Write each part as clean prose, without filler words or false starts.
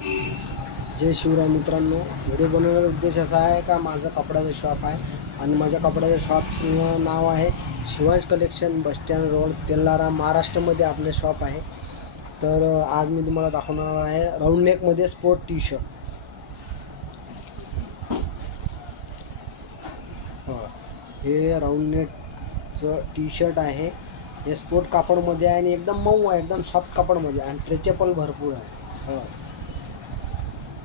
जय शिवराय मित्रांनो, व्हिडिओ बनवण्याचा उद्देश असा आहे का माझं कपड्याचं शॉप आहे आणि माझ्या कपड्याच्या शॉपचं नाव आहे Shivansh collection, bus stand road, Telara, महाराष्ट्रामध्ये आपले शॉप आहे. तर आज मी तुम्हाला दाखवणार आहे राऊंड नेकमध्ये स्पोर्ट टी शर्ट. हे राऊंड नेकचं टी शर्ट आहे. हे स्पोर्ट कापडमध्ये आहे आणि एकदम मऊ आहे, एकदम सॉफ्ट कापडमध्ये आणि स्ट्रेचेबल भरपूर आहे.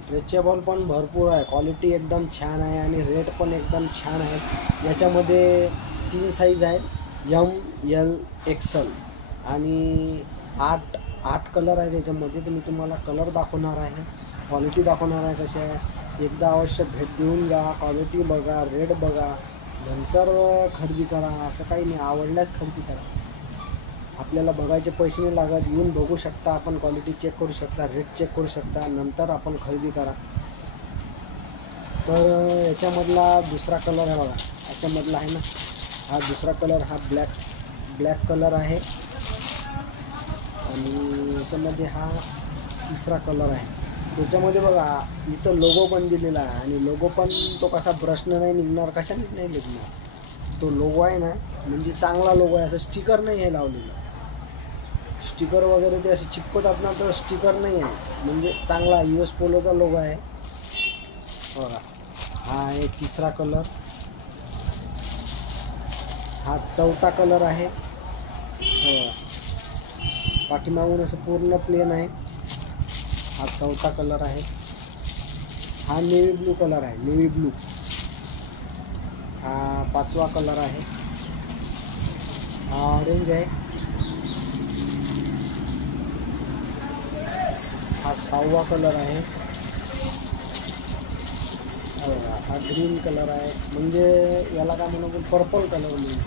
स्ट्रेचेबल पण भरपूर आहे, क्वालिटी एकदम छान आहे आणि रेट पण एकदम छान आहे. याच्यामध्ये 3 साईज आहेत, ML XL आणि 8 कलर आहेत याच्यामध्ये. तर मी तुम्हाला कलर दाखवणार आहे, क्वालिटी दाखवणार आहे कशी आहे. एकदा अवश्य भेट देऊन जा, क्वालिटी बघा, रेट बघा, नंतर खरेदी करा. असं काही नाही, आवडल्यास खरेदी करा. आपल्याला बघायचे पैसे नाही लागत, येऊन बघू शकता आपण, क्वालिटी चेक करू शकता, रेट चेक करू शकता, नंतर आपण खरेदी करा. तर याच्यामधला दुसरा कलर आहे बघा, याच्यामधला आहे ना हा दुसरा कलर, हा ब्लॅक कलर आहे आणि याच्यामध्ये हा तिसरा कलर आहे. त्याच्यामध्ये बघा इथं लोगो पण दिलेला आहे आणि लोगो पण तो कसा ब्रशनं नाही निघणार, कशानेच नाही निघणार. तो लोगो आहे ना म्हणजे चांगला लोगो आहे, असं स्टिकर नाही आहे लावलेलं. स्टिकर वगैरे ते असे चिपकवतात ना, तर स्टिकर नाही आहे, म्हणजे चांगला US पोलोचा लोगो आहे बघा. हा आहे तिसरा कलर, हा चौथा कलर आहे. पाठीमागून असं पूर्ण प्लेन आहे, हा चौथा कलर आहे. हा नेव्ही ब्लू कलर आहे, नेव्ही ब्लू. हा 5वा कलर आहे. हा ऑरेंज आहे. हा 6वा कलर आहे. हा ग्रीन कलर आहे, म्हणजे याला काय म्हणू, पर्पल कलर म्हणून.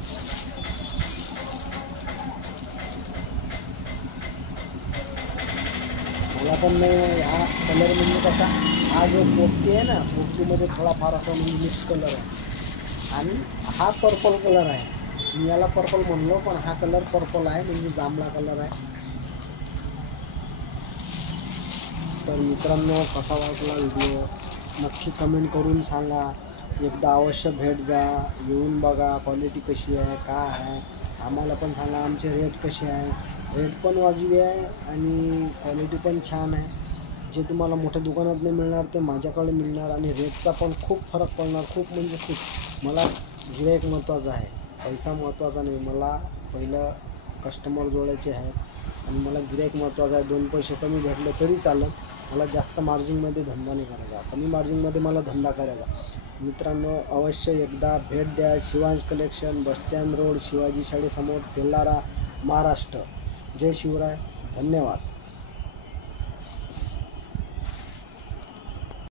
मला पण नाही हा कलर म्हणजे कसा, हा जो पोपटी आहे ना, पोपटीमध्ये थोडाफार असा म्हणजे मिक्स कलर आहे आणि हा पर्पल कलर आहे. मी याला पर्पल म्हणलो, पण हा कलर पर्पल आहे, म्हणजे जांभळा कलर आहे. तर मित्रांनो, कसा वाटला व्हिडिओ नक्की कमेंट करून सांगा. एकदा अवश्य भेट जा, येऊन बघा क्वालिटी कशी आहे, काय आहे. आम्हाला पण सांगा आमचे रेट कसे आहे. रेट पण वाजवी आहे आणि क्वालिटी पण छान आहे. जे तुम्हाला मोठ्या दुकानात नाही मिळणार ते माझ्याकडे मिळणार आणि रेटचा पण खूप फरक पडणार, खूप म्हणजे खूप. मला गिऱ्हाईक महत्त्वाचं आहे, पैसा महत्त्वाचा नाही. मला पहिलं कस्टमर जोडायचे आहेत आणि मला गिऱ्हाईक महत्त्वाचं आहे. 2 पैसे कमी भेटले तरी चालेल, मला जास्त मार्जिनमध्ये धंदा नाही करायचा, कमी मार्जिनमध्ये मला धंदा करायचा. मित्रांनो, अवश्य एकदा भेट द्या. Shivansh collection, bus stand road, Shivaji शाळेसमोर, तेलारा, महाराष्ट्र. जय शिवराय, धन्यवाद.